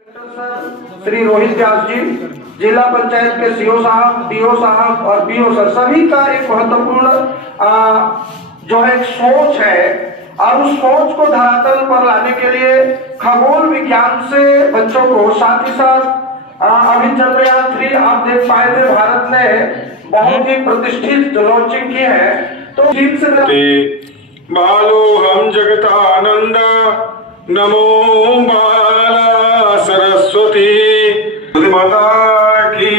श्री रोहित व्यास जी, जिला पंचायत के सीओ साहब, डीओ साहब और बीओ सर, सभी का एक महत्वपूर्ण जो है एक सोच है, और उस सोच को धरातल पर लाने के लिए खगोल विज्ञान से बच्चों को, साथ ही साथ अभी चंद्रयान 3 आप देख पाए थे, भारत ने बहुत ही प्रतिष्ठित लॉन्चिंग की है। तो ठीक से बालो हम जगतानंद नमो बाला सरस्वती माता की,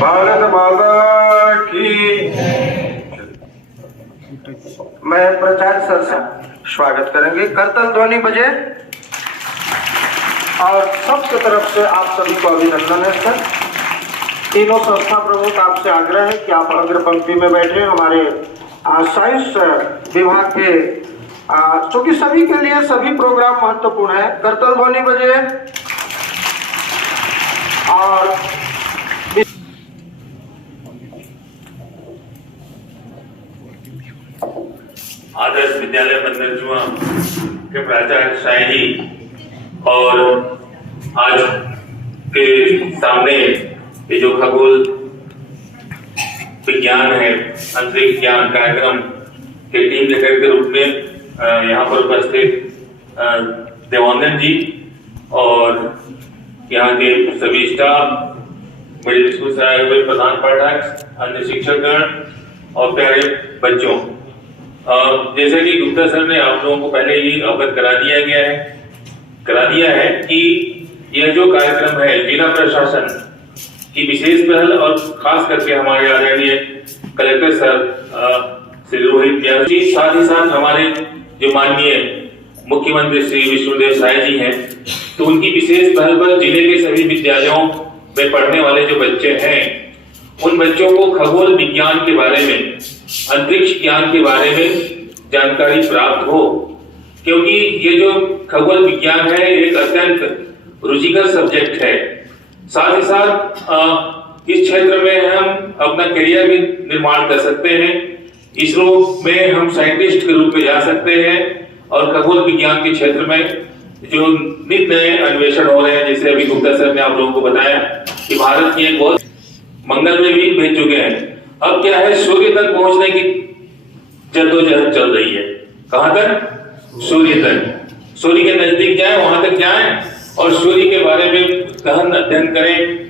भारत माता की। मैं प्राचार्य सर से स्वागत करेंगे। करतल ध्वनि बजे और सबके तरफ से आप सभी को अभिनंदन है सर। तीनों संस्था प्रमुख आपसे आग्रह है कि आप अग्र पंक्ति में बैठे। हमारे साइंस विभाग के चूंकि सभी के लिए सभी प्रोग्राम महत्वपूर्ण है। करतल ध्वनि बजे और आदर्श विद्यालय बंदरजुआ के प्राचार्य शाही और आज के सामने ये जो खगोल विज्ञान है, अंतरिक्ष विज्ञान कार्यक्रम के टीम लीडर के रूप में यहाँ पर उपस्थित देवानंद जी और यहाँ के सभी स्टाफ, मिडिल स्कूल से आए हुए प्रधान पाठक, अन्य शिक्षकगण और प्यारे बच्चों, जैसे कि गुप्ता सर ने आप लोगों को पहले ही अवगत करा दिया है कि यह जो कार्यक्रम है जिला प्रशासन की विशेष पहल और खास करके हमारे आदरणीय कलेक्टर सर श्री रोहित व्यास जी, साथ ही साथ हमारे जो माननीय मुख्यमंत्री श्री विष्णुदेव साय जी हैं, तो उनकी विशेष पहल पर जिले के सभी विद्यालयों में पढ़ने वाले जो बच्चे हैं, उन बच्चों को खगोल विज्ञान के बारे में, अंतरिक्ष ज्ञान के बारे में जानकारी प्राप्त हो, क्योंकि ये जो खगोल विज्ञान है एक अत्यंत रुचिकर सब्जेक्ट है। साथ ही साथ इस क्षेत्र में हम अपना करियर भी निर्माण कर सकते हैं। इसरो में हम साइंटिस्ट के रूप में जा सकते हैं और खगोल विज्ञान के क्षेत्र में जो नित नए अन्वेषण हो रहे हैं, जैसे अभी गुप्ता सर ने आप लोगों को बताया कि भारत की एक बहुत मंगल में भी भेज चुके हैं। अब क्या है, सूर्य तक पहुंचने की जद्दोजहद चल रही है। कहां तक? सूर्य तक। सूर्य के नजदीक जाए, वहां तक जाए और सूर्य के बारे में गहन अध्ययन करें।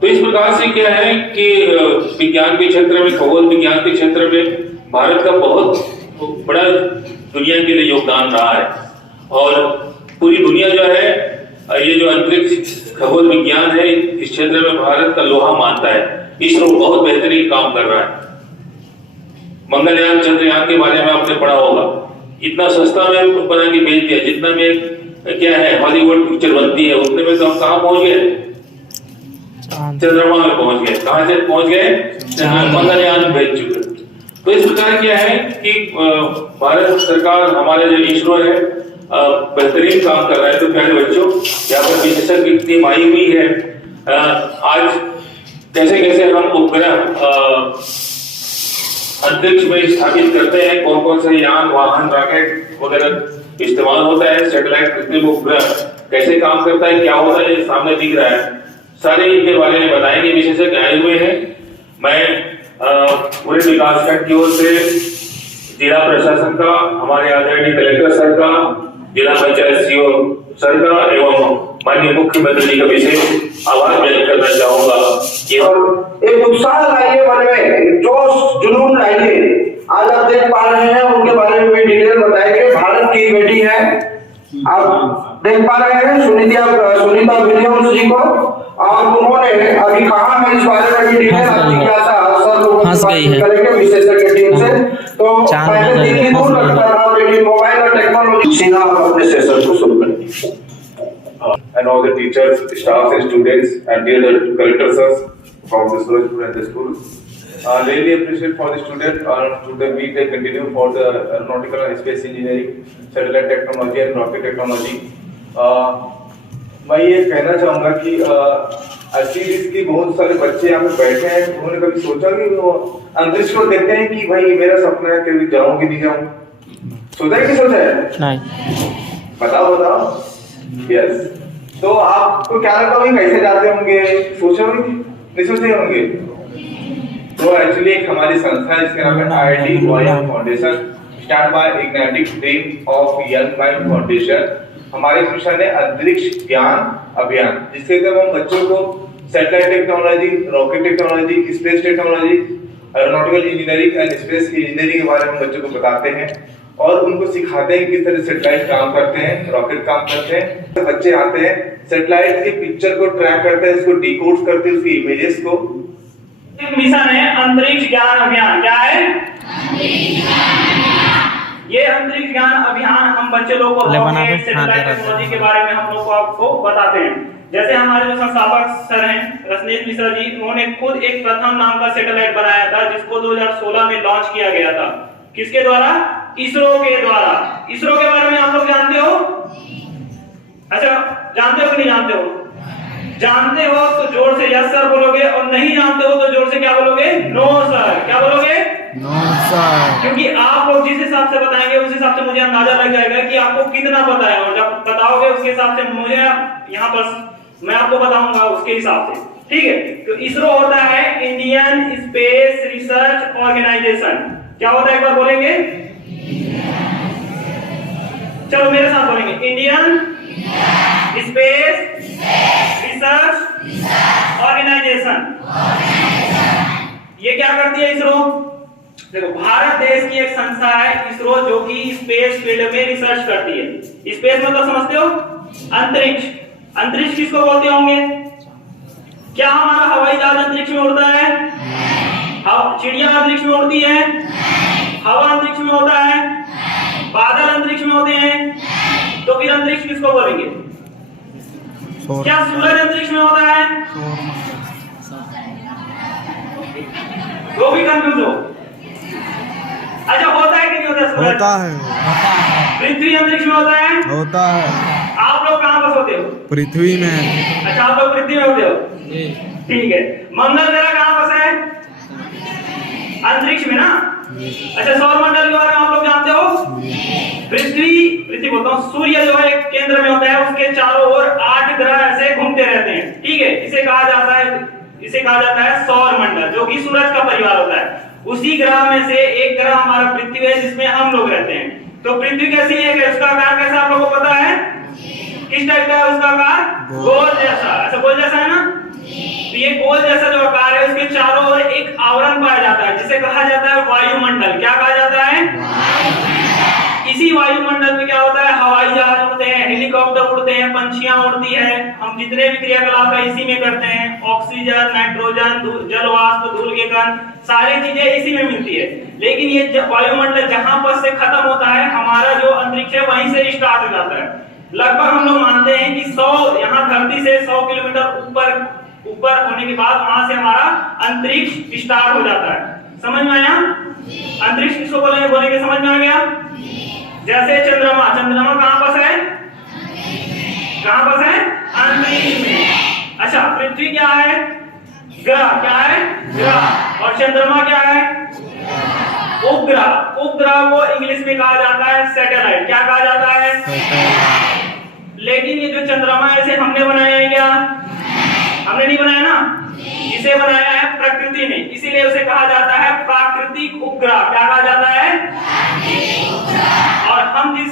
तो इस प्रकार से क्या है कि विज्ञान के क्षेत्र में, खगोल विज्ञान के क्षेत्र में भारत का बहुत बड़ा दुनिया के लिए योगदान रहा है और पूरी दुनिया जो है ये जो अंतरिक्ष खगोल विज्ञान है इस क्षेत्र में भारत का लोहा मानता है। इसरो बहुत बेहतरीन काम कर रहा है। मंगलयान, चंद्रयान के बारे में आपने पढ़ा होगा, इतना सस्ता में बना के भेज दिया, जितना में क्या है हॉलीवुड पिक्चर बनती है, उतने में तो हम कहाँ पहुंच गए? चंद्रमा में पहुंच गए। कहां से पहुंच गए? मंगलयान भेज चुके। तो इस प्रकार क्या है कि भारत सरकार, हमारे जो इसरो है बेहतरीन काम कर रहा है। तो प्यारे बच्चों, यहाँ पर विशेषज्ञ की टीम आई हुई है। आज कैसे कैसे हम उपग्रह अंतरिक्ष में स्थापित करते हैं, कौन कौन से यान, वाहन, रॉकेट वगैरह इस्तेमाल होता है, सैटेलाइट कृत्रिम उपग्रह कैसे काम करता है, क्या होता है, सामने दिख रहा है, सारे इनके बारे में बताएंगे। विशेषज्ञ आए हुए हैं। मैं पूरे विकासखंड की ओर से जिला प्रशासन का, हमारे आदरणीय कलेक्टर सर का, जिला पंचायत सीओ सर का एवं माननीय मुख्यमंत्री जी का विशेष आभार व्यक्त करना चाहूंगा। एक उत्साह लाइए मन में, जोश जुनून लाइए। आज आप देख पा रहे हैं, उनके बारे में भी डिटेल बताएंगे। भारत की बेटी है, आप देख पा रहे हैं सुनीता विलियम्स जी को, और उन्होंने अभी कहा है इस बारे में भी डिटेल आपकी जिज्ञासा सर लोग करेंगे विशेषज्ञ टीम से। तो पहले देखिए दूर रखता रहा, लेकिन मोबाइल और टेक्नोलॉजी सीधा अपने सेशन को शुरू करेंगे। And all the teachers, staff and students and dear collector sirs from the Surajpur and the school. Really appreciate for the student week they continue for the aeronautical and space engineering, satellite technology and rocket technology. मैं ये कहना चाहूँगा कि actually इसकी बहुत सारे बच्चे यहाँ पे बैठे हैं, उन्होंने कभी सोचा कि वो अंतरिक्ष को देखते हैं कि भाई मेरा सपना है कि जाऊँ कि नहीं जाऊँ? सोचा है कि सोचा है? नहीं। बताओ। यस। तो आपको क्या लगता है कैसे जाते होंगे, सोचे होंगे नहीं सोचे होंगे? तो एक्चुअली एक हमारी संस्था है जिसका नाम है IIT वायु foundation, start by igniting dream of young mind foundation. हमारे मिशन है अंतरिक्ष ज्ञान अभियान, जिसके तहत हम बच्चों को satellite technology, rocket technology, space technology, aeronautical engineering and space engineering के बारे में बच्चों को बताते हैं और उनको सिखाते हैं किस तरह सैटेलाइट काम करते हैं, रॉकेट काम करते हैं। तो बच्चे आते हैं, सैटेलाइट की पिक्चर को ट्रैक करते हैं, उसको डिकोड करते हैं, उसकी इमेजेस को। एक मिशन है अंतरिक्ष ज्ञान अभियान। क्या है ये अंतरिक्ष ज्ञान अभियान? हम बच्चे लोग को रॉकेट, सैटेलाइट टेक्नोलॉजी के बारे में हम लोग को आपको बताते हैं। जैसे हमारे जो संस्थापक सर हैं रजनीश मिश्रा जी, उन्होंने खुद एक प्रथम नाम का सैटेलाइट बनाया था जिसको 2016 में लॉन्च किया गया था। किसके द्वारा? इसरो के द्वारा। इसरो के बारे में आप लोग जानते हो? अच्छा, जानते हो कि नहीं जानते हो? जानते हो तो जोर से यस सर बोलोगे, और नहीं जानते हो तो जोर से क्या बोलोगे? No sir. क्या बोलोगे? No sir. क्योंकि आप लोग जिस हिसाब से बताएंगे उस हिसाब से मुझे अंदाजा लग जाएगा कि आपको कितना पता है, और जब बताओगे उसके हिसाब से मुझे यहाँ पर मैं आपको बताऊंगा उसके हिसाब से। ठीक है, तो इसरो होता है इंडियन स्पेस रिसर्च ऑर्गेनाइजेशन। क्या होता है एक बार बोलेंगे? चलो मेरे साथ बोलेंगे, इंडियन स्पेस रिसर्च ऑर्गेनाइजेशन। ये क्या करती है इसरो? देखो, भारत देश की एक संस्था है इसरो जो कि स्पेस फील्ड में रिसर्च करती है। स्पेस मतलब समझते हो? अंतरिक्ष। अंतरिक्ष किसको बोलते होंगे? क्या हमारा हवाई जहाज अंतरिक्ष में उड़ता है? चिड़िया अंतरिक्ष में उड़ती है? हवा अंतरिक्ष में होता है? बादल अंतरिक्ष में होते हैं? तो फिर अंतरिक्ष किसको बोलेंगे? क्या सूरज अंतरिक्ष में होता है? वो भी कंफ्यूज हो? अच्छा, होता है कि नहीं होता? सूरज होता है। पृथ्वी अंतरिक्ष में होता है? होता है। आप लोग कहाँ बस होते हो? पृथ्वी में। अच्छा, आप लोग पृथ्वी में होते हो? ठीक है। मंगल ग्रह कहाँ बसा है? अंतरिक्ष में ना। अच्छा, सौर मंडल के बारे में आप लोग जानते हो? पृथ्वी बोलता हूँ, सूर्य जो है एक केंद्र में होता है, उसके चारों ओर 8 ग्रह ऐसे घूमते रहते हैं। ठीक है, इसे कहा जाता है सौर मंडल, जो कि सूरज का परिवार होता है। उसी ग्रह में से एक ग्रह हमारा पृथ्वी है जिसमें हम लोग रहते हैं। तो पृथ्वी कैसी है? उसका आकार कैसा आप लोगों को पता है? किस टाइप का है उसका आकार? गोल जैसा। ऐसा गोल जैसा है ना? तो ये गोल जैसा जो आकार है उसके चारों ओर एक आवरण पाया जाता है जिसे कहा जाता है वायुमंडल। क्या कहा जाता है? इसी वायुमंडल में क्या होता है? हवाई जहाज उड़ते हैं, हेलीकॉप्टर उड़ते हैं, पंछियां उड़ती है। हम जितने भी क्रियाकलाप है इसी में करते हैं। ऑक्सीजन, नाइट्रोजन, जल वाष्प, धूल के कण, सारी चीजें इसी में मिलती है। लेकिन ये वायुमंडल जहां पर से खत्म होता है, हमारा जो अंतरिक्ष है वहीं से स्टार्ट हो जाता है। लगभग हम लोग मानते हैं कि 100 यहाँ धरती से 100 किलोमीटर ऊपर होने के बाद वहां से हमारा अंतरिक्ष स्टार्ट हो जाता है। समझ में आया? अंतरिक्ष किसको बोलेंगे? समझ में आ गया? जैसे चंद्रमा कहां पर है? कहां पर है? अंतरिक्ष में। अच्छा, पृथ्वी क्या है? ग्रह। क्या है? ग्रह। और चंद्रमा क्या है? उपग्रह। उपग्रह को इंग्लिश में कहा जाता है सैटेलाइट। क्या कहा जाता है? लेकिन ये जो चंद्रमा है इसे हमने बनाया है क्या? हमने नहीं बनाया ना, इसे बनाया है प्रकृति ने, इसीलिए उसे कहा जाता है प्राकृतिक उपग्रह। क्या कहा जाता है? और हम जिस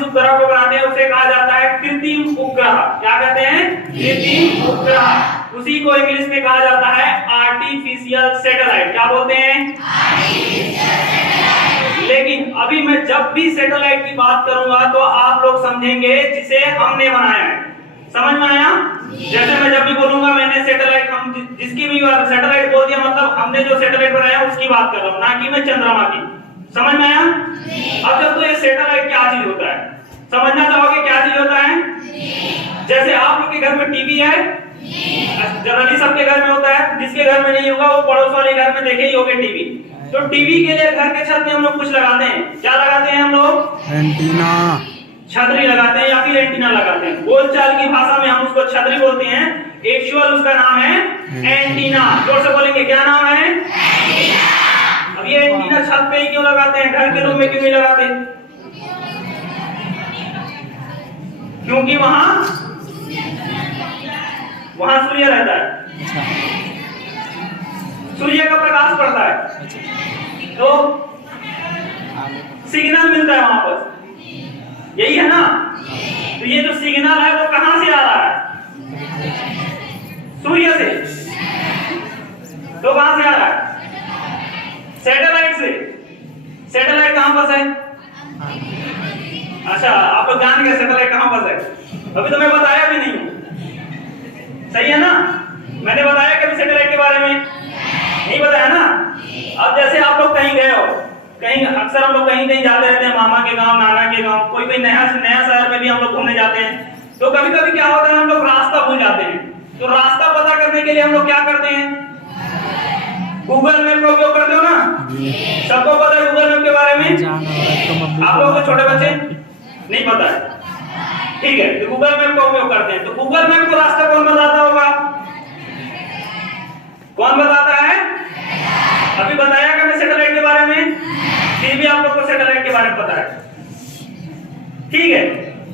उपग्रह को बनाते हैं उसे कहा जाता है कृत्रिम उपग्रह। क्या कहते हैं? कृत्रिम उपग्रह। उसी को इंग्लिश में कहा जाता है आर्टिफिशियल सैटेलाइट। क्या बोलते हैं? लेकिन अभी मैं जब भी सैटेलाइट की बात करूंगा तो आप लोग समझेंगे जिसे हमने बनाया है। समझ में आया? जैसे मैं जब भी बोलूंगा मैंने सैटेलाइट, हम जिसकी भी सैटेलाइट बोल दिया मतलब हमने जो सैटेलाइट बनाया उसकी बात कर रहा हूं, ना कि मैं चंद्रमा की। समझ में आया? अब जब तो ये सैटेलाइट क्या चीज होता है समझना चाहोगे? क्या चीज होता है? जैसे आप लोग के घर में टीवी है, जनरली सबके घर में होता है, जिसके घर में नहीं होगा वो पड़ोस वाले घर में देखे ही होंगे टीवी। तो टीवी के लिए घर के छत में हम लोग कुछ लगाते हैं। क्या लगाते हैं हम लोग? एंटीना। छतरी लगाते हैं या फिर एंटीना लगाते हैं। बोलचाल की भाषा में हम उसको छतरी बोलते हैं, एक्चुअल उसका नाम है एंटीना। जोर से बोलेंगे, क्या नाम है? अब ये एंटीना छत पे ही क्यों लगाते हैं? घर के रूम में क्यों नहीं लगाते? क्योंकि वहां वहां सूर्य रहता है, अच्छा सूर्य का प्रकाश पड़ता है अच्छा तो सिग्नल मिलता है वहां पर, यही है ना। तो ये जो सिग्नल है वो कहां से आ रहा है? सूर्य से। तो कहां से आ रहा है? सैटेलाइट से। सैटेलाइट कहां पर है? अच्छा, आप लोग जान गए सैटेलाइट कहां पर है? अभी तो मैं बताया भी नहीं हूं, सही है ना। मैंने बताया कभी सैटेलाइट के बारे में? नहीं बताया ना। अब जैसे आप लोग कहीं गए हो, कहीं अक्सर हम लोग कहीं कहीं जाते रहते हैं, मामा के गांव, नाना के गांव, कोई कोई नया शहर में भी हम लोग घूमने जाते हैं। तो कभी कभी क्या होता है, हम लोग रास्ता भूल जाते हैं। तो रास्ता पता करने के लिए हम लोग क्या करते हैं? गूगल मैप का उपयोग करते हो ना। सबको पता है गूगल मैप के बारे में? आप लोग को छोटे बच्चे नहीं पता है, ठीक है। तो गूगल मैप का उपयोग करते हैं। तो गूगल मैप को रास्ता कौन बताता होगा? कौन बताता है? अभी बताया क्या मैं सैटेलाइट के बारे में? फिर भी आप लोग को सैटेलाइट के बारे में पता है, ठीक है।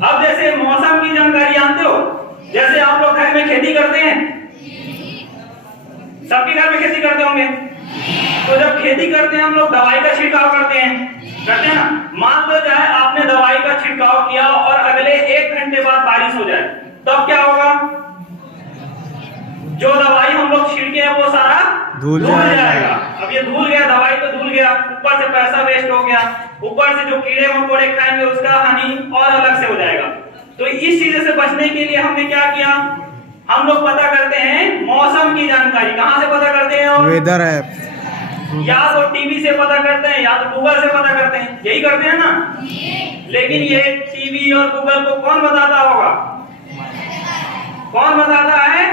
अब जैसे मौसम की जानकारी जानते हो, जैसे आप लोग घर में खेती करते हैं, सबके घर में खेती करते होंगे। तो जब खेती करते हैं हम लोग दवाई का छिड़काव करते हैं ना। मान लो जाए आपने दवाई का छिड़काव किया और अगले 1 घंटे बाद बारिश हो जाए, तब क्या होगा? जो दवाई हम लोग छिड़के हैं वो सारा धुल जाएगा। अब ये धुल गया, दवाई तो धुल गया, ऊपर से पैसा वेस्ट हो गया, ऊपर से जो कीड़े मकोड़े खाएंगे उसका हानि और अलग से हो जाएगा। तो इस चीज से बचने के लिए हमने क्या किया? हम लोग पता करते हैं मौसम की जानकारी। कहां से पता करते हैं? वेदर ऐप, या तो टीवी से पता करते हैं या तो गूगल से पता करते हैं, यही करते हैं ना। लेकिन ये टीवी और गूगल को कौन बताता होगा? कौन बताता है?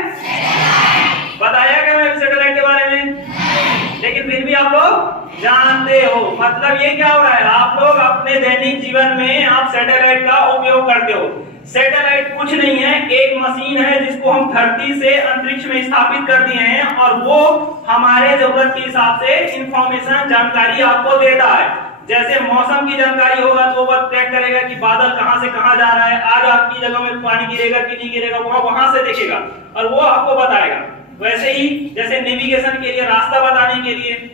बताया क्या मैं सैटेलाइट के बारे में? लेकिन फिर भी आप लोग जानते हो, मतलब ये क्या हो रहा है? आप लोग अपने दैनिक जीवन में आप सैटेलाइट का उपयोग करते हो। सैटेलाइट कुछ नहीं है, एक मशीन है जिसको हम धरती से अंतरिक्ष में स्थापित कर दिए हैं और वो हमारे जरूरत के हिसाब से इंफॉर्मेशन जानकारी आपको देता है। जैसे मौसम की जानकारी होगा तो वो ट्रैक करेगा कि बादल कहां से कहां जा रहा है, आज आपकी जगह में पानी गिरेगा कि नहीं गिरेगा, वो वहां से देखेगा और वो आपको बताएगा। वैसे ही जैसे नेविगेशन के लिए, रास्ता बताने के लिए,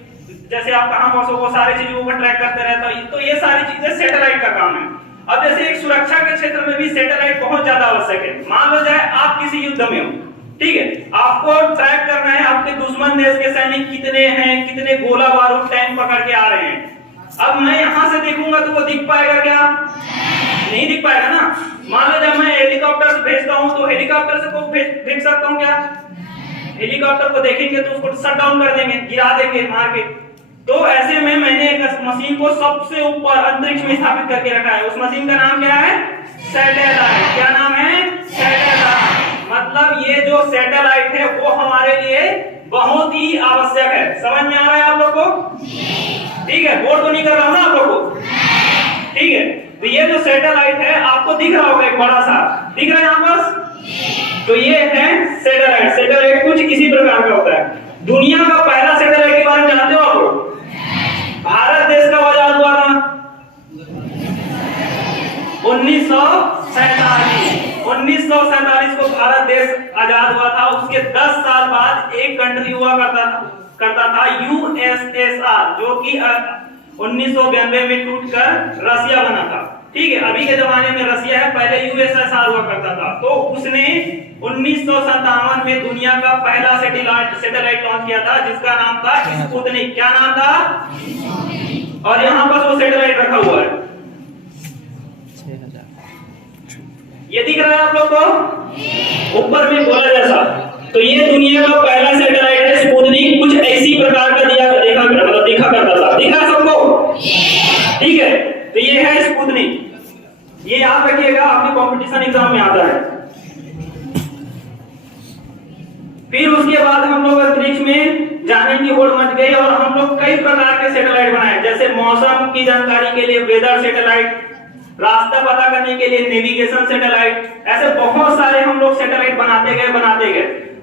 जैसे आप कहां पहुंचो वो सारी चीजों को ट्रैक करते रहता है। तो ये सारी चीजें सैटेलाइट का काम है। अब जैसे एक सुरक्षा के क्षेत्र में भी सैटेलाइट बहुत ज्यादा आवश्यक है। मान लो जाए आप किसी युद्ध में हो, ठीक है, आपको ट्रैक करना है आपके दुश्मन देश के सैनिक कितने हैं, कितने गोला बारूद टैंक पकड़ के आ रहे हैं। अब मैं यहां से देखूंगा तो वो दिख पाएगा क्या? नहीं दिख पाएगा ना। मान लो जब मैं हेलीकॉप्टर से भेजता हूं तो हेलीकॉप्टर से को देख सकता हूं क्या? हेलीकॉप्टर को देखेंगे तो उसको शट डाउन कर देंगे, गिरा देंगे मार के। तो ऐसे में मैंने एक मशीन को सबसे ऊपर अंतरिक्ष में स्थापित करके रखा है। उस मशीन का नाम क्या है? सैटेलाइट। क्या नाम है? सैटेलाइट। मतलब ये जो सैटेलाइट है वो हमारे लिए बहुत ही आवश्यक है। समझ में आ रहा है आप लोग को? ठीक है, बोर्ड तो नहीं कर रहा हूं ना आप लोग को, ठीक है। तो ये जो सैटेलाइट है आपको दिख रहा होगा, एक बड़ा सा दिख रहा है यहाँ पर। तो ये है सैटेलाइट। सैटेलाइट कुछ इसी प्रकार का होता है। दुनिया का पहला सैटेलाइट के बारे में जानते हो आप लोग? भारत देश कब आजाद हुआ था? 1947 को भारत देश आजाद हुआ था। उसके 10 साल बाद एक कंट्री हुआ करता था यूएसएसआर, जो कि 1992 में टूटकर रसिया बना था। ठीक है, अभी के जमाने में रसिया है, पहले यूएसएसआर हुआ करता था। तो उसने 1957 में दुनिया का पहला सैटेलाइट लॉन्च किया था जिसका नाम था स्पुतनिक। क्या नाम था? और यहाँ पर वो सैटेलाइट रखा हुआ है, ये दिख रहा है आप लोग को ऊपर में गोला जैसा। तो ये दुनिया का पहला सैटेलाइट है स्पुतनिक। कुछ ऐसी प्रकार का दिखा करता था। दिखा सबको? ठीक है, तो ये है स्पुतनिक। ये याद रखिएगा, आपके कंपटीशन एग्जाम में आता है। फिर उसके बाद हम लोग अंतरिक्ष में जाने की होड़ मच गई और हम लोग कई प्रकार के सैटेलाइट बनाए, जैसे मौसम की जानकारी के लिए वेदर सैटेलाइट, रास्ता पता करने के लिए नेविगेशन सैटेलाइट, ऐसे बहुत सारे हम लोग सैटेलाइट बनाते गए।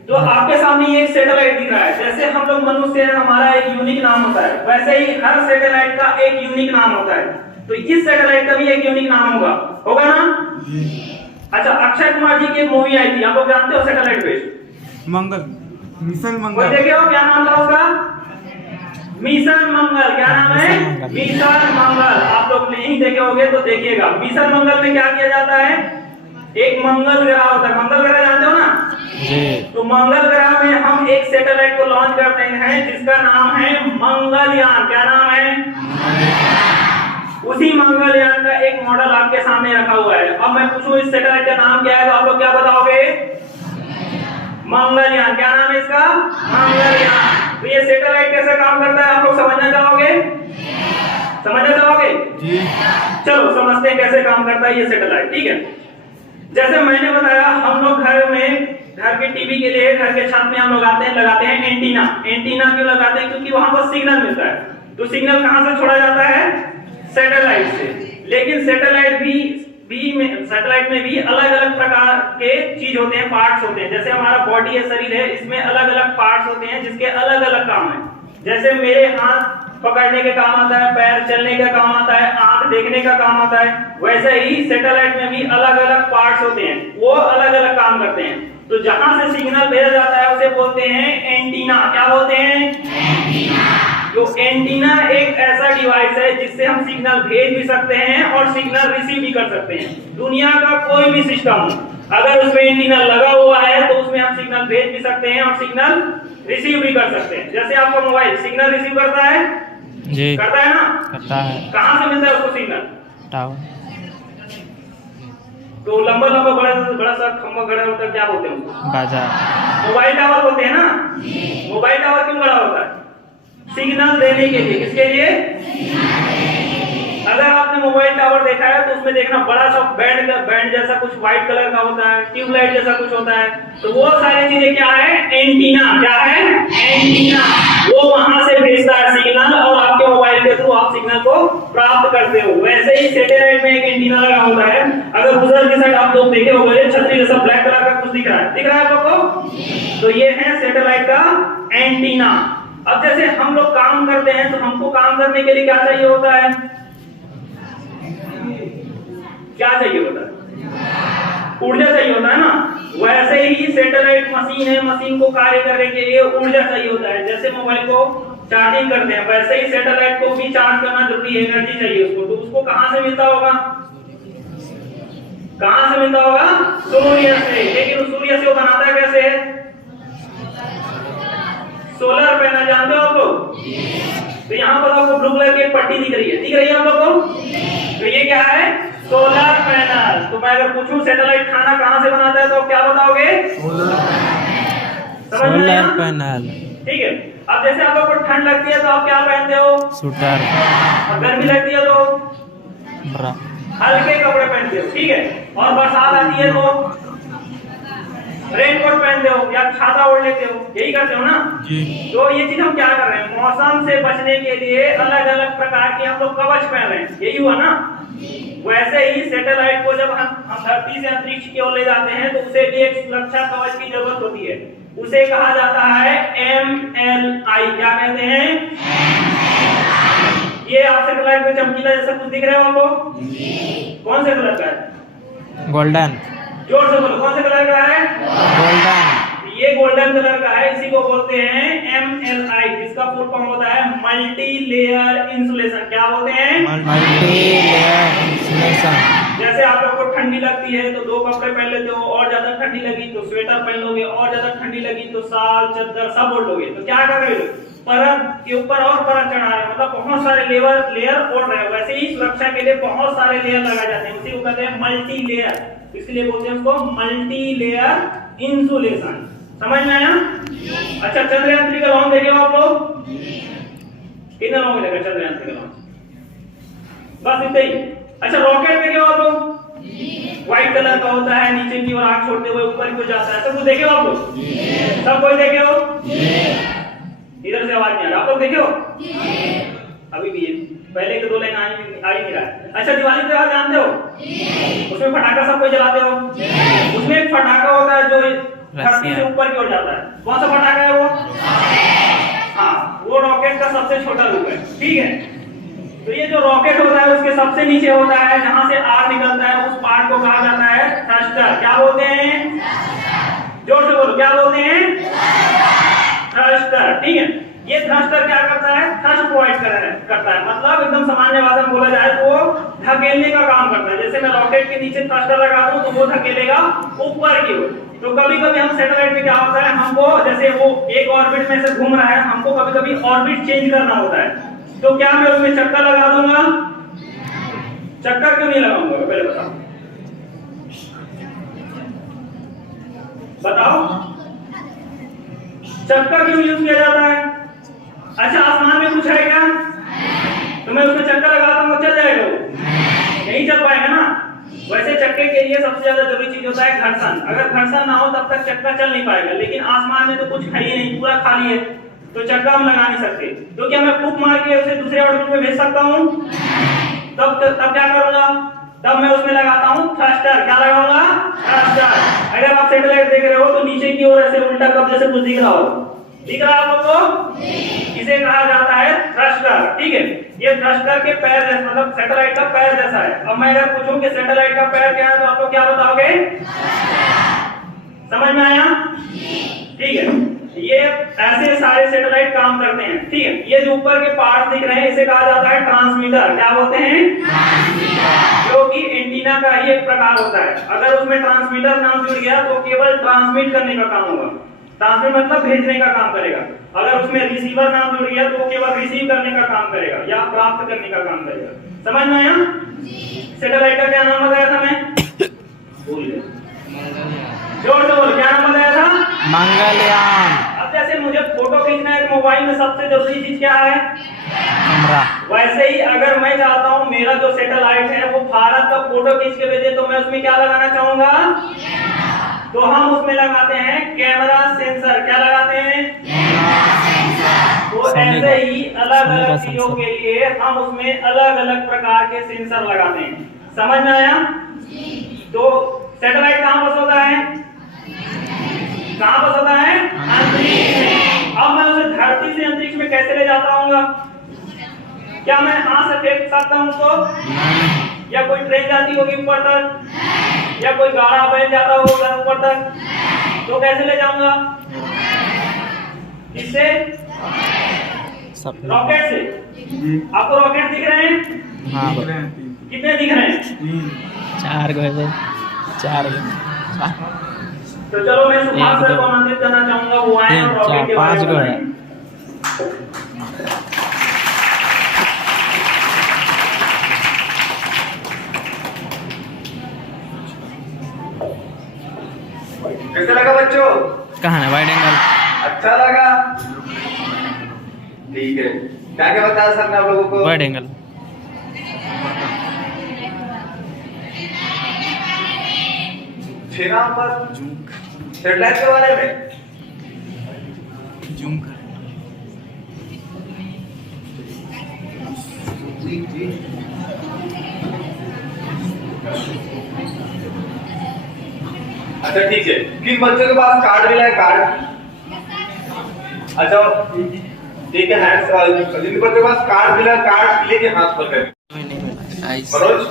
तो आपके सामने एक सैटेलाइट दिख रहा है। जैसे हम लोग मनुष्य हैं, हमारा एक यूनिक नाम होता है, वैसे ही हर सैटेलाइट का एक यूनिक नाम होता है। तो इस सैटेलाइट का भी एक यूनिक नाम होगा ना? अच्छा, अक्षय कुमार जी की मूवी आई थी, आप लोग जानते हो सैटेलाइट पे? मंगल मिशन कोई मंगल देखे हो क्या नाम था उसका? मिशन मंगल। क्या नाम है? मिशन मंगल। मिशन मंगल। आप लोग नहीं देखे होंगे तो देखिएगा। मिशन मंगल में क्या किया जाता है? एक मंगल ग्रह होता है। मंगल ग्रह जानते हो ना? जी। तो मंगल ग्रह में हम एक सैटेलाइट को लॉन्च करते हैं जिसका नाम है मंगलयान। क्या नाम है? उसी मंगलयान का एक मॉडल आपके सामने रखा हुआ है। अब मैं पूछूं इस सैटेलाइट का नाम क्या है तो आप लोग क्या बताओगे? मंगलयान। क्या नाम है इसका? मंगलयान। तो ये सैटेलाइट कैसे काम करता है आप लोग समझना चाहोगे? समझना चाहोगे? जी। चलो समझते हैं कैसे काम करता है ये सैटेलाइट। ठीक है, जैसे मैंने बताया हम लोग घर के टीवी के लिए घर के छत में हम लोग लगाते हैं एंटीना। एंटीना क्यों लगाते हैं? क्योंकि वहां पर सिग्नल मिलता है। तो सिग्नल कहां से छोड़ा जाता है? सैटेलाइट से। लेकिन सैटेलाइट में भी अलग अलग प्रकार के चीज होते हैं, पार्ट्स होते हैं। जैसे हमारा बॉडी है, शरीर है, इसमें अलग अलग पार्ट्स होते हैं जिसके अलग अलग काम है। जैसे मेरे हाथ पकड़ने के काम आता है, पैर चलने का काम आता है, आंख देखने का काम आता है, वैसे ही सैटेलाइट में भी अलग अलग पार्ट्स होते हैं, वो अलग अलग काम करते हैं। तो जहां से सिग्नल भेजा जाता है उसे बोलते हैं एंटीना। क्या बोलते हैं? एंटीना। तो एंटीना एक ऐसा डिवाइस है जिससे हम सिग्नल भेज भी सकते हैं और सिग्नल रिसीव भी कर सकते हैं। दुनिया का कोई भी सिस्टम हो अगर उसमें एंटीना लगा हुआ है तो उसमें हम सिग्नल भेज भी सकते हैं और सिग्नल रिसीव भी कर सकते हैं। जैसे आपका मोबाइल सिग्नल रिसीव करता है जी। करता है ना? करता है। कहां से मिलता है उसको सिग्नल? टावर। तो लंबा लंबा बड़ा सा खंभा खड़ा होता है, क्या बोलते हैं उसको? बाजार। मोबाइल टावर बोलते हैं ना? मोबाइल टावर क्यों बड़ा होता है? सिग्नल देने के लिए। किसके लिए? अगर आपने मोबाइल टावर देखा है तो उसमें देखना बड़ा सा बैंड जैसा कुछ व्हाइट कलर का होता है, ट्यूबलाइट जैसा कुछ होता है। तो वो सारी चीजें क्या है? एंटीना। क्या है? एंटीना। वो वहां से भेजता है सिग्नल और आपके मोबाइल के थ्रू आप सिग्नल को प्राप्त करते हो। वैसे ही सैटेलाइट में एक एंटीना लगा होता है। अगर उधर की साइड आप लोग देखे होंगे छतरी जैसा ब्लैक कलर का कुछ दिख रहा है आप लोग को? तो ये है सैटेलाइट का एंटीना। अब जैसे हम लोग काम करते हैं तो हमको काम करने के लिए क्या चाहिए होता है? क्या चाहिए होता है? ऊर्जा चाहिए होता है ना? वैसे ही सैटेलाइट मशीन है, मशीन को कार्य करने के लिए ऊर्जा चाहिए होता है। जैसे मोबाइल को चार्जिंग करते हैं वैसे ही सैटेलाइट को भी चार्ज करना जरूरी है, एनर्जी चाहिए उसको। तो उसको कहां से मिलता होगा? कहां से मिलता होगा? सूर्य से। लेकिन उस सूर्य से वो बनाता है कैसे? Solar panel. जानते हो आप लोग? तो यहाँ पर आपको ब्लू कलर की एक पट्टी दिख रही है आप लोगों को? तो ये क्या है? Solar panel. तो मैं अगर पूछूं सैटेलाइट खाना कहां से बनाता है तो आप क्या बताओगे? Solar panel. ठीक है। अब जैसे आप लोग को ठंड लगती है तो आप क्या पहनते हो? स्वेटर। और गर्मी लगती है तो ब्रा। हल्के कपड़े पहनते हो। ठीक है। और बरसात आती है तो रेनकोट पहनते हो या छाता ओढ़ लेते हो। यही करते हो ना? जी। तो ये चीज हम क्या कर रहे हैं? मौसम से बचने के लिए अलग अलग प्रकार के हम लोग कवच पहन रहे हैं। यही हुआ ना? वैसे ही सैटेलाइट को जब हम धरती से अंतरिक्ष की ओर ले जाते हैं तो उसे भी एक सुरक्षा कवच की जरूरत होती है। उसे कहा जाता है MLI। क्या कहते हैं? ये आप सैटेलाइट में चमकीला जैसा कुछ दिख रहा है आपको? कौन से कलर का है? गोल्डन। जोर से बोलो, कौन से कलर का है? गोल्डन। ये गोल्डन कलर का है, इसी को बोलते हैं MLI, जिसका फुल फॉर्म होता है मल्टी लेयर इंसुलेशन। क्या बोलते हैं? Multi layer insulation. जैसे आप लोग को ठंडी लगती है तो दो कपड़े पहन लेते हो, और ज्यादा ठंडी लगी तो स्वेटर पहन लोगे, और ज्यादा ठंडी लगी तो शाल चद्दर सब ओढ़ लोगे। तो क्या कर रहे हो? परत के ऊपर और परत चढ़ा रहे हो, मतलब बहुत सारे लेयर ओढ़ रहे हो। वैसे ही सुरक्षा के लिए बहुत सारे लेयर लगाए जाते हैं, उसी को कहते हैं मल्टी लेयर। इसलिए बोलते हैं उसको मल्टी लेयर इंसुलेशन। समझ में आया? अच्छा, चंद्रयान 3 का लॉन्च देखे हो आप लोग? कितना लॉन्च देगा चंद्रयान 3 का लॉन्च? बस इतना ही। अच्छा, रॉकेट देखे हो आप लोग? व्हाइट कलर का होता है, नीचे की ओर आग छोड़ते हुए ऊपर की ओर जाता है। सब कुछ देखे हो आप लोग? सब कोई देखे हो? इधर से आवाज नहीं आ रहा। आप लोग देखे हो? अभी भी पहले के 2 लाइन आ ही नहीं रहा है। अच्छा, दिवाली त्योहार जानते हो? उसमें पटाखा सब कोई जलाते हो? उसमें एक पटाखा होता है जो धरती से ऊपर की ओर जाता है। कौन सा पटाखा है वो? हाँ, वो रॉकेट का सबसे छोटा रूप है। ठीक है। तो ये जो रॉकेट होता है उसके सबसे नीचे होता है, जहां से आग निकलता है, उस पार्ट को कहा जाता है थ्रस्टर। क्या बोलते हैं? जोर से बोलो, क्या बोलते हैं? थ्रस्टर। ठीक है, ये थ्रस्टर क्या करता है? थ्रस्ट प्रोवाइड करता है, मतलब एकदम सामान्य भाषा में बोला जाए तो वो धकेलने का काम करता है। जैसे मैं रॉकेट के नीचे थ्रस्टर लगा दूं तो वो धकेलेगा ऊपर की ओर। तो कभी कभी हम सैटेलाइट में क्या होता है, हमको जैसे वो एक ऑर्बिट में से घूम रहा है, हमको कभी कभी ऑर्बिट चेंज करना होता है, तो क्या मैं उसमें चक्कर लगा दूंगा? चक्कर क्यों नहीं लगाऊंगा, पहले बताओ बताओ, चक्का क्यों यूज किया जाता है? अच्छा, आसमान में कुछ है क्या? तो मैं उसमें चक्का लगाता हूँ, चल जाएगा वो? नहीं चल पाएगा ना। वैसे चक्के के लिए सबसे ज्यादा जरूरी चीज होता है घर्षण। अगर घर्षण ना हो तब तक चक्का चल नहीं पाएगा। लेकिन आसमान में तो कुछ है ही नहीं, पूरा खाली है, तो चक्का हम लगा नहीं सकते। तो क्या मैं फूंक मार के उसे दूसरे ऑर्बिट में भेज सकता हूँ? तब क्या करूंगा? तब मैं उसमें लगाता हूँ थ्रस्टर। क्या लगाऊंगा? थ्रस्टर। अगर आप सैटेलाइट देख रहे हो तो नीचे की ओर ऐसे उल्टा कब जैसे कुछ दिख रहा हो, दिख रहा है आप लोगों को? इसे कहा जाता है थ्रस्टर। ठीक है, ये थ्रस्टर के पैर जैसा, मतलब सैटेलाइट का पैर जैसा है। अब मैं अगर पूछूं कि सैटेलाइट का पैर क्या है तो आप लोग क्या बताओगे? समझ में आया? ठीक है, ये ऐसे सारे सैटेलाइट काम करते हैं। ठीक है, ये जो ऊपर के पार्ट दिख रहे हैं इसे कहा जाता है ट्रांसमीटर। क्या बोलते हैं? जो कि एंटीना का ही एक प्रकार होता है। अगर उसमें ट्रांसमीटर नाम जुड़ गया तो केवल ट्रांसमिट करने का काम होगा। ट्रांसमिट मतलब भेजने का काम करेगा। अगर उसमें रिसीवर नाम जुड़ गया तो वो केवल रिसीव करने का काम करेगा या प्राप्त करने का काम करेगा। समझ में आया? सैटेलाइट का क्या नाम बताया था मैं? भूल गया, जोर से बोलो, क्या नाम बताया था? मंगलयान। अब जैसे मुझे फोटो खींचना है तो मोबाइल में सबसे जरूरी चीज क्या है? कैमरा। वैसे ही अगर मैं चाहता हूँ मेरा जो सैटेलाइट है वो भारत का फोटो खींच के भेजे तो मैं उसमें क्या लगाना चाहूंगा? तो हम उसमें लगाते हैं कैमरा सेंसर। क्या लगाते हैं? तो ऐसे ही अलग अलग चीजों के लिए हम उसमें अलग अलग प्रकार के सेंसर लगाते हैं। समझ में आया? तो सैटेलाइट कहाँ बस होता है? कहाँ बस होता है? अंतरिक्ष में। अब मैं उसे धरती से अंतरिक्ष में कैसे ले जाता हूँ? क्या मैं हाथ से फेंक सकता हूँ उसको? या कोई ट्रेन जाती होगी ऊपर तक, या कोई गाड़ा बैठ जाता होगा ऊपर तक, तो कैसे ले जाऊंगा? किससे? रॉकेट से। आपको रॉकेट दिख रहे हैं? हाँ, कितने दिख रहे हैं? 4 गो। 4 तो चलो मैं सुभाष सर को आमंत्रित करना चाहूंगा, वो आए और रॉकेट के बारे में बताएं। कैसे लगा बच्चों? कहाँ है वाइड एंगल? अच्छा लगा? ठीक है, क्या क्या बताया सर ने आप लोगों को? Wide angle. छह नंबर सैटेलाइट के बारे में जूम कर। अच्छा ठीक है, किन बच्चों के पास कार्ड मिला है? कार्ड? अच्छा ठीक है, हैंड्स जिन बच्चों के पास कार्ड मिला है कार्ड लेके हाथ पर करें। मनोज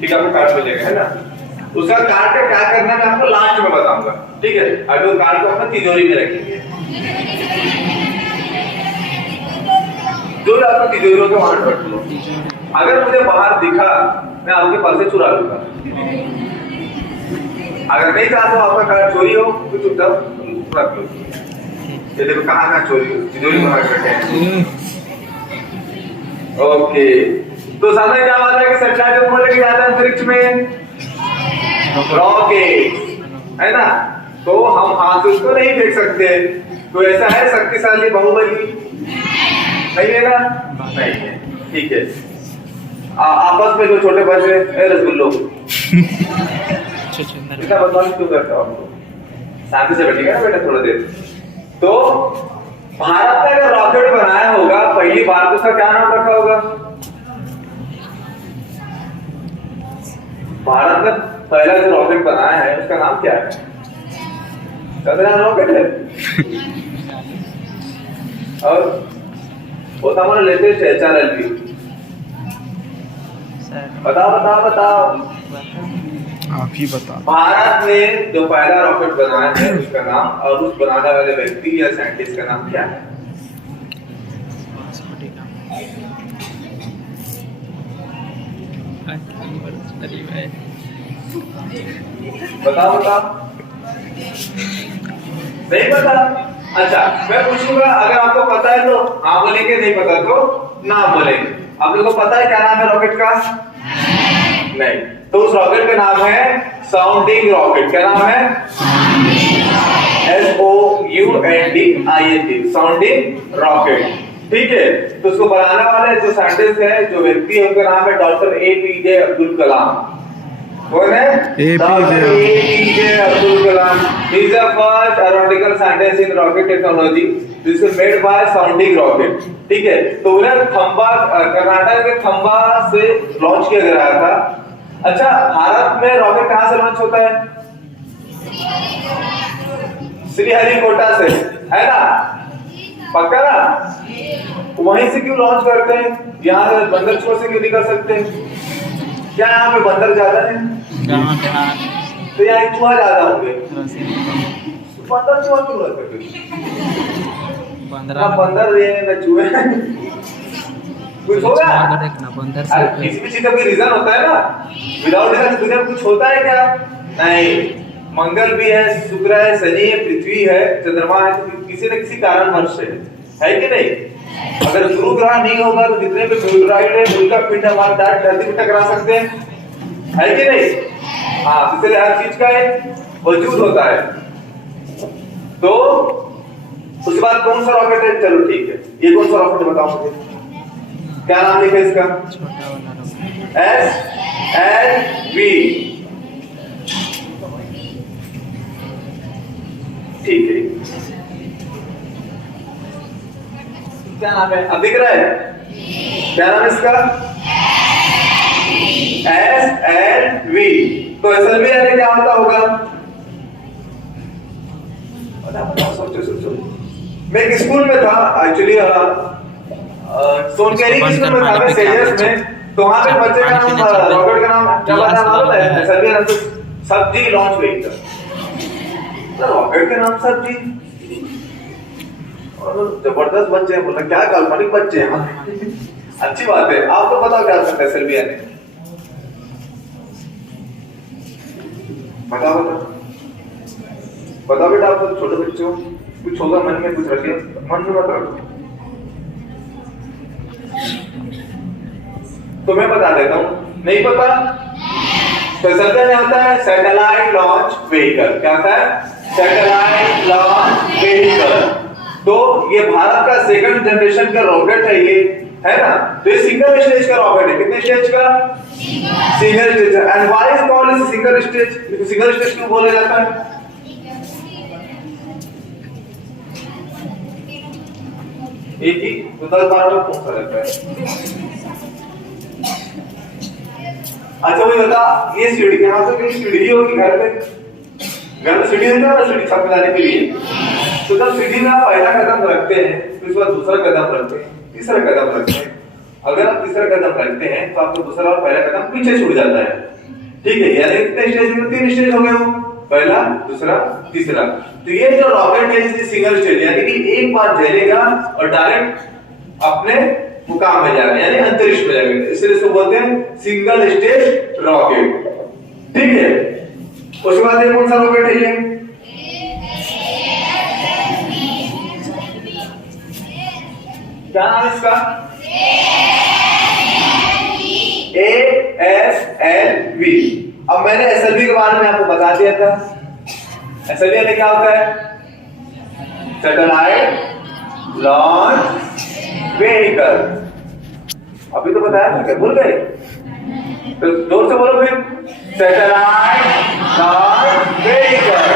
ठीक है, आपको कार्ड मिलेगा है ना? उसका कार्ड का क्या करना है मैं आपको लास्ट में बताऊंगा। ठीक है, अभी वो कार्ड को अपना तिजोरी में रखेंगे, जो आपका तिजोरी के वहां रख लो। अगर मुझे बाहर दिखा मैं आपके पास से चुरा लूंगा। अगर नहीं चाहता आपका कार्ड चोरी हो तो चुपचाप रख लो। ये देखो कहाँ कहाँ चोरी हो, तिजोरी में रख रखे। ओके, तो समझ क्या बात है कि सैटेलाइट को कौन लेके जाता है अंतरिक्ष में? रॉकेट, है ना? तो हम हाथ से उसको नहीं फेंक सकते। तो ऐसा है शक्तिशाली बाहुबली नहीं है ना? नहीं है। ठीक है, आपस में जो छोटे बच्चे रसगुल्लो इतना बदमाशी क्यों करता हूँ? सामने से बैठेगा ना बेटा थोड़ा देर। तो भारत ने अगर रॉकेट बनाया होगा पहली बार तो उसका क्या नाम रखा होगा? भारत ने पहला जो रॉकेट बनाया है उसका नाम क्या है? चंद्रयान रॉकेट है। और वो तो हमारा लेटेस्ट है HRLV। बताओ बताओ बताओ। आप ही बता। भारत ने जो पहला रॉकेट बनाया है उसका नाम और उस बनाने वाले व्यक्ति या साइंटिस्ट का नाम क्या है? बताओ बताओ। नहीं पता? अच्छा मैं पूछूंगा, अगर आपको पता है तो हाँ बोलेंगे, नहीं पता तो ना बोलेंगे। आप लोगों को पता है क्या नाम है रॉकेट का? नहीं। तो उस रॉकेट का नाम है साउंडिंग रॉकेट। क्या नाम है? SOUNDING, sounding rocket. ठीक है। तो उसको बनाने वाले जो साइंटिस्ट है, जो व्यक्ति है, उनका नाम है डॉक्टर APJ अब्दुल कलाम। कौन है? Doctor APJ Abdul Kalam. He is the first aeronautical scientist in rocket technology. This is made by sounding rocket. ठीक है। तो उन्हें खंबा, कर्नाटक के खंबा से लॉन्च किया गया था। अच्छा, भारत में रॉकेट कहां से लॉन्च होता है? श्रीहरिकोटा से, है ना? पक्का ना? वहीं से क्यों लॉन्च करते हैं? यहाँ से बंदर छोर से क्यों नहीं कर सकते? क्या यहाँ पे बंदर ज्यादा है? तो यहाँ चूहा ज्यादा होंगे। बंदर चूहा क्यों रहते? बंदर ना चूहे कुछ होगा? किसी भी चीज का कोई रीजन होता है ना। विदाउट रीजन दुनिया में कुछ होता है क्या? नहीं। मंगल भी है, शुक्र है, शनि है, पृथ्वी है, चंद्रमा है, तो किसी न किसी कारणवश है कि नहीं? अगर गुरु ग्रह नहीं होगा तो जितने भी ग्रह है उनका पिंड हमारे धरती पे टकरा सकते हैं, है कि नहीं? हाँ, इसलिए हर चीज का एक वजूद होता है। तो उसके बाद कौन सा रॉकेट है? चलो ठीक है, ये कौन सा रॉकेट बताओ मुझे, क्या नाम लिखा है इसका? SLV। ठीक है, क्या नाम है? अब दिख रहा है? क्या नाम है इसका? SLV। तो SLV यानी क्या होता होगा? सोचो। मैं एक स्कूल में था एक्चुअली, सोनकेरी के स्कूल में था मैं, सेजर्स में। तो वहां पे बच्चे का नाम, रॉकेट का नाम क्या पता है? SLV नाम से सब्जी लॉन्च हुई थी। रॉकेट के नाम सब्जी, और जबरदस्त बच्चे हैं, बोला क्या काल्पनिक बच्चे हैं। अच्छी बात है। आपको बताओ क्या सकता है SLV यानी? बताओ बेटा, आप छोटे बच्चे हो, कुछ होगा मन में, कुछ रखिए मन में, मत रखो। तो मैं बता देता हूं, नहीं पता तो SLV में होता है सैटेलाइट लॉन्च व्हीकल। क्या होता है? Satellite launch vehicle. तो ये भारत का सेकंड जनरेशन का रॉकेट है, ये है ना? तो ये सिंगल स्टेज का रॉकेट है। कितने स्टेज का? Single stage. And why is called as single stage? Single stage क्यों बोला जाता है? एक ही 10-12 में कौन सा रहता है? अच्छा वही बता, ये सीढ़ी के यहाँ से कहीं सीढ़ी होगी घर में सीढ़ी होती है ना, सीढ़ी छत में जाने के लिए। तो जब सीढ़ी में आप पहला कदम रखते हैं, तो इसके बाद दूसरा कदम रखते हैं, तीसरा कदम रखते हैं। अगर आप तीसरा कदम रखते हैं तो आपको दूसरा और पहला कदम पीछे छूट जाता है। ठीक है, यानी कितने स्टेज में? 3 स्टेज हो गए, पहला, दूसरा, तीसरा। तो ये जो रॉकेट है इसकी सिंगल स्टेज, यानी कि एक बार जलेगा और डायरेक्ट अपने मुकाम में जाएगा, यानी अंतरिक्ष में जाएगा। इसलिए इसको बोलते हैं सिंगल स्टेज रॉकेट। ठीक है। उसके बाद कौन सा रॉकेट है? ये क्या नाम है इसका? ASLV। अब मैंने SLV के बारे में आपको बता दिया था। SLV यानी क्या होता है? Satellite launch vehicle. अभी तो बताया था, क्या भूल गए? तो जोर से बोलो फिर, सैटेलाइट लॉन्च व्हीकल।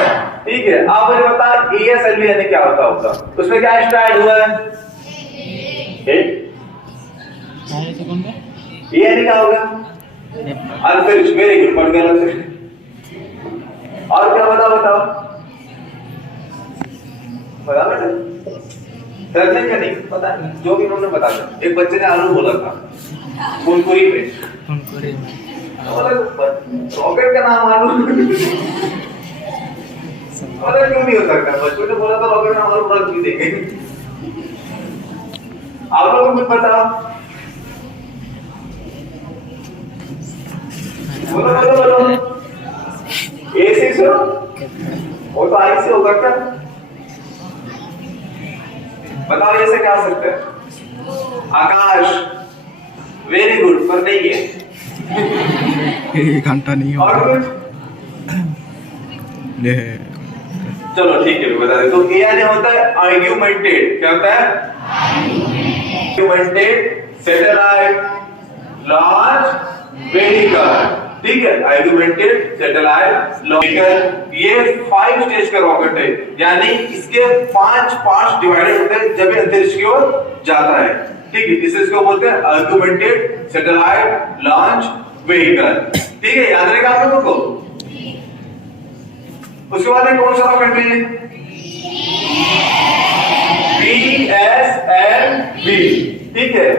ठीक है। अब मुझे बता ESLV यानी क्या होता? उसमें क्या स्टार्ट हुआ है? ये यानी क्या होगा? अंतरिक्ष। वेरी गुड, पढ़ गया। और क्या बताओ बेटा? डरने का नहीं पता, जो भी उन्होंने बता दिया। एक बच्चे ने आलू बोला था कुरकुरी में, रॉकेट का नाम मालूम अरे क्यों नहीं हो सकता? बच्चों ने बोला था रॉकेट का नाम मालूम, रख भी देंगे। आप लोगों को कुछ बताओ, बोलो बोलो बोलो। ए से शुरू, वो तो आई से होगा क्या? बताओ ये से क्या हो सकता है? आकाश, वेरी गुड, पर नहीं है। घंटा नहीं और होगा। कुछ? चलो ठीक है, बता दे। तो ए आने होता है आर्ग्यूमेंटेड। क्या होता है? Augmented satellite launch vehicle. ठीक है, आर्ग्यूमेंटेड सैटेलाइट लॉन्च व्हीकल। ये 5 स्टेज का रॉकेट है, यानी इसके 5 पार्ट्स डिवाइडेड होते हैं जब ये अंतरिक्ष की ओर जाता है। ठीक है, इसको बोलते हैं आर्ग्यूमेंटेड सैटेलाइट लॉन्च व्हीकल। ठीक है, याद रहेगा आप लोगों को। उसके बाद में कौन सा रॉकेट है? PSLV। ठीक है,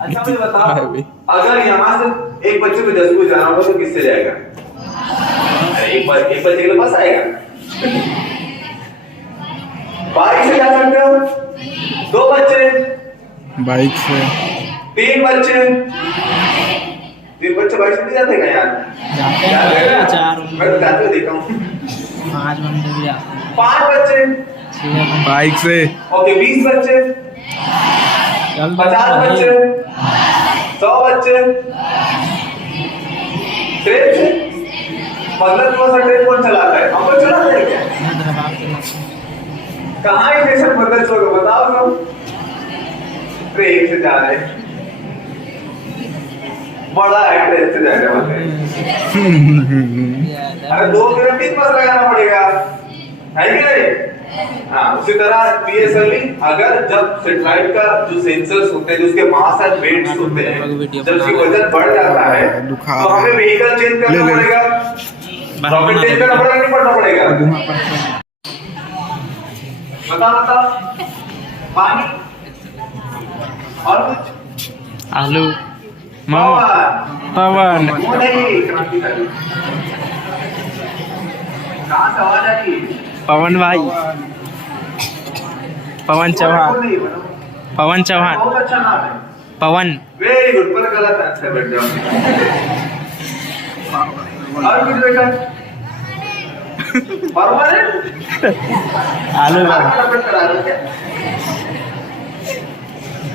अच्छा मुझे बताओ, अगर यहाँ से एक बच्चे को 10 को जाना होगा तो किससे जाएगा? एक बच्चे के लिए बस आएगा। बाइक से जा सकते हो 2 बच्चे, बाइक से 3 बच्चे। 3 बच्चे बाइक से नहीं जाते क्या यार? जाते हैं 4 मैं तो जाते हुए देखा हूँ। 5 बंदे भी आते हैं। 5 बच्चे, 6 बंदे। बाइक से ओके 20 बच्चे, 50 बच्चे, 100 बच्चे। ट्रेन से मतलब कौन सा ट्रेन कौन चलाता है? हम लोग चलाते हैं क्या? हैदराबाद के लोग। कहाँ है स्टेशन मतलब छोड़ो, बताओ तो। ट्रेन से जा रहे हैं, बड़ा है ट्रेन से जाने वाले। अरे 2 मिनट 3 बस लगाना पड़ेगा, है कि नहीं? हाँ, उसी तरह PSLV अगर जब सैटेलाइट का जो सेंसर्स होते हैं, जो उसके मास एंड वेट्स होते हैं, जब उसकी वजन बढ़ जाता है तो हमें व्हीकल चेंज करना पड़ेगा। रॉकेट चेंज करना पड़ेगा नहीं पड़ना पड़ेगा? बताओ पानी और कुछ? आलू पवन। पवन वो नहीं, क्रांतिकारी। कहाँ से आवाज आ रही है? पवन भाई, पवन चौहान, पवन चौहान, बहुत अच्छा नाम है। पवन। वेरी गुड, पर गलत आंसर बैठ जाओ। और कुछ बेटा? परमानेंट आलू करा दो क्या?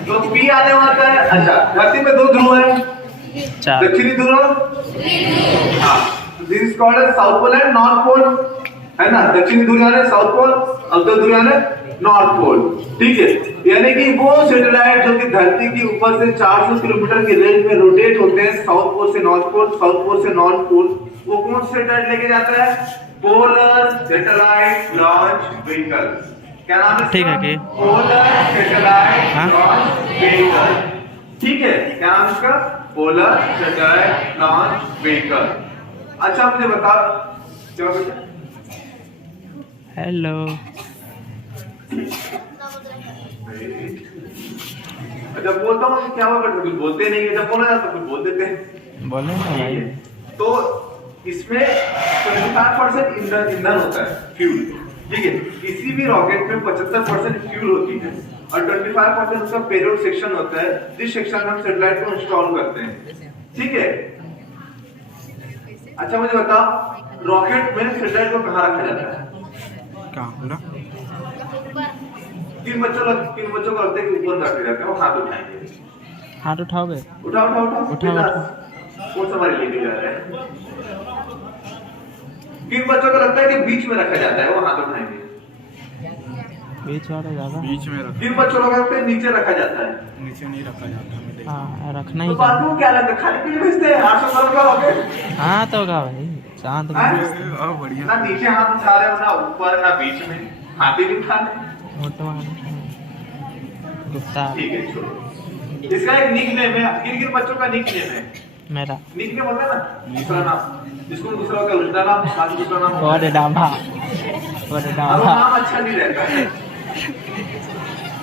तो पी आने वाला है। अच्छा, धरती में 2 ध्रुव है, 4। दक्षिणी ध्रुव, हाँ, this is called as south pole and north pole, है ना? दक्षिणी ध्रुव यानी साउथ पोल, उत्तर ध्रुव यानी नॉर्थ पोल। ठीक है, यानी कि वो सैटेलाइट जो कि धरती के ऊपर से 400 किलोमीटर की रेंज में रोटेट होते हैं, साउथ पोल से नॉर्थ पोल, साउथ पोल से नॉर्थ पोल, वो कौन सा सैटेलाइट लेके जाता है? Polar satellite launch vehicle. क्या नाम है? ठीक है कि पोलर सैटेलाइट लॉन्च व्हीकल। ठीक है, क्या नाम इसका? Polar satellite launch vehicle. अच्छा मुझे बताओ, क्या बेटा? हेलो। जब बोलता हूँ क्या हुआ करते? कुछ बोलते नहीं है, जब बोला जाता कुछ बोल देते हैं। बोले ना भाई। तो इसमें 25% ईंधन होता है, फ्यूल। ठीक है, किसी भी रॉकेट में 75% फ्यूल होती है और 25% उसका पेलोड सेक्शन होता है, जिस सेक्शन में हम सैटेलाइट को इंस्टॉल करते हैं। ठीक है, अच्छा मुझे बताओ, रॉकेट में सैटेलाइट को कहाँ रखा जाता है? कहाँ बोला? 3 बच्चों को लगता है कि ऊपर रखे जाते हैं, वो हाथ उठाएंगे। हाथ उठाओगे? उठाओ उठाओ उठाओ उठाओ। कौन सा हमारे लेके जा रहे हैं? 3 बच्चों को लगता है कि बीच में रखा जाता है, वो हाथ उठाएंगे। बीच वाला ज्यादा। बीच में रख, 3 बच्चों को लगता है नीचे रखा जाता है। नीचे नहीं रखा जाता। हमें देखा। हाँ, रखना तो ही बात चाहिए। को क्या लगता है? खाली पीछे भेजते हैं 800 करोड़ का रॉकेट। हाँ तो होगा भाई, शांत में। बढ़िया। ना नीचे हाथ उठा रहे हो, ना ऊपर, ना बीच में, हाथ ही नहीं उठा रहे। मोटो गुप्ता। ठीक है, छोड़ो। इसका एक निक नेम है, किन बच्चों का निक नेम है? मेरा निक नेम होता है ना, दूसरा नाम, जिसको दूसरा का उल्टा नाम, बाकी दूसरा नाम होता है। और डाभा, और और वो डाभा। नाम अच्छा नहीं रहता है।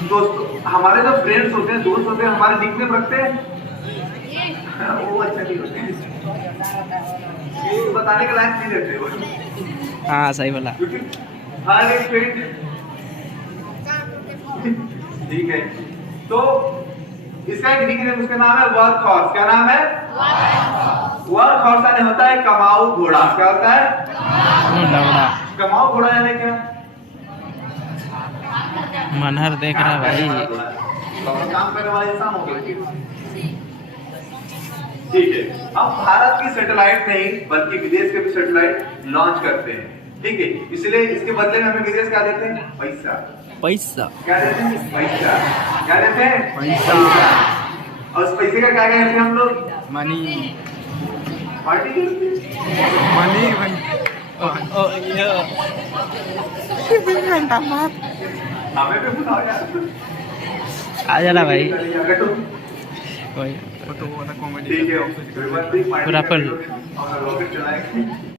दोस्तों, हमारे जो फ्रेंड्स होते हैं, दोस्त होते हैं, हमारे निक नेम रखते हैं, वो अच्छा नहीं होते हैं। ये बताने के लायक नहीं रहते वो, हाँ सही बोला। क्योंकि हर एक फील्ड ठीक है। तो इसका एक निकनेम उसका नाम है वर्क हॉर्स। क्या नाम है? वर्क हॉर्स यानी होता है कमाऊ घोड़ा। क्या होता है? लौड़ा। कमाऊ घोड़ा यानी क्या? मनहर देख रहा है भाई। काम करने वाला इंसान हो गया। ठीक है, अब भारत की सैटेलाइट नहीं बल्कि विदेश के भी सैटेलाइट लॉन्च करते हैं। ठीक है, इसलिए इसके बदले में हमें विदेश क्या देते हैं? पैसा। पैसा क्या देते हैं? पैसा। क्या देते हैं? पैसा। और उस पैसे का क्या कहते हैं हम लोग? मनी। पार्टी करते हैं। मनी भाई। हमें भी बुलाओ यार। आ जाना भाई। तो कोई वो तो वो वाला कॉमेडी। ठीक है, पूरा फुल। और रॉकेट चलाएंगे।